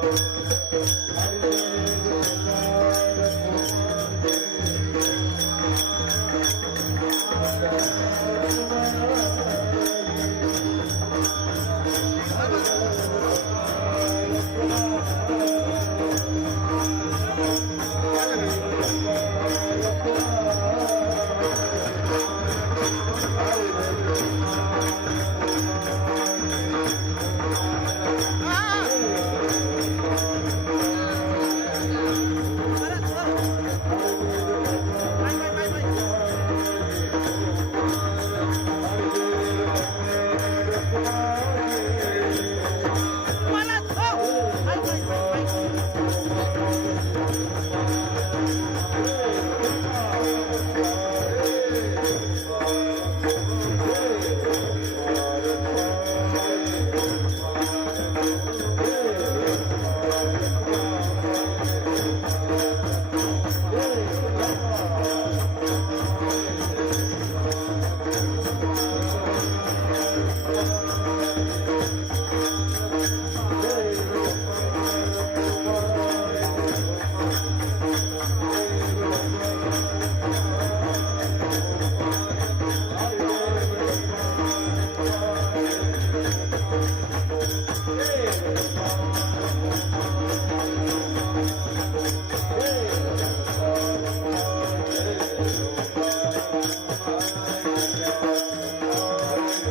Thank you.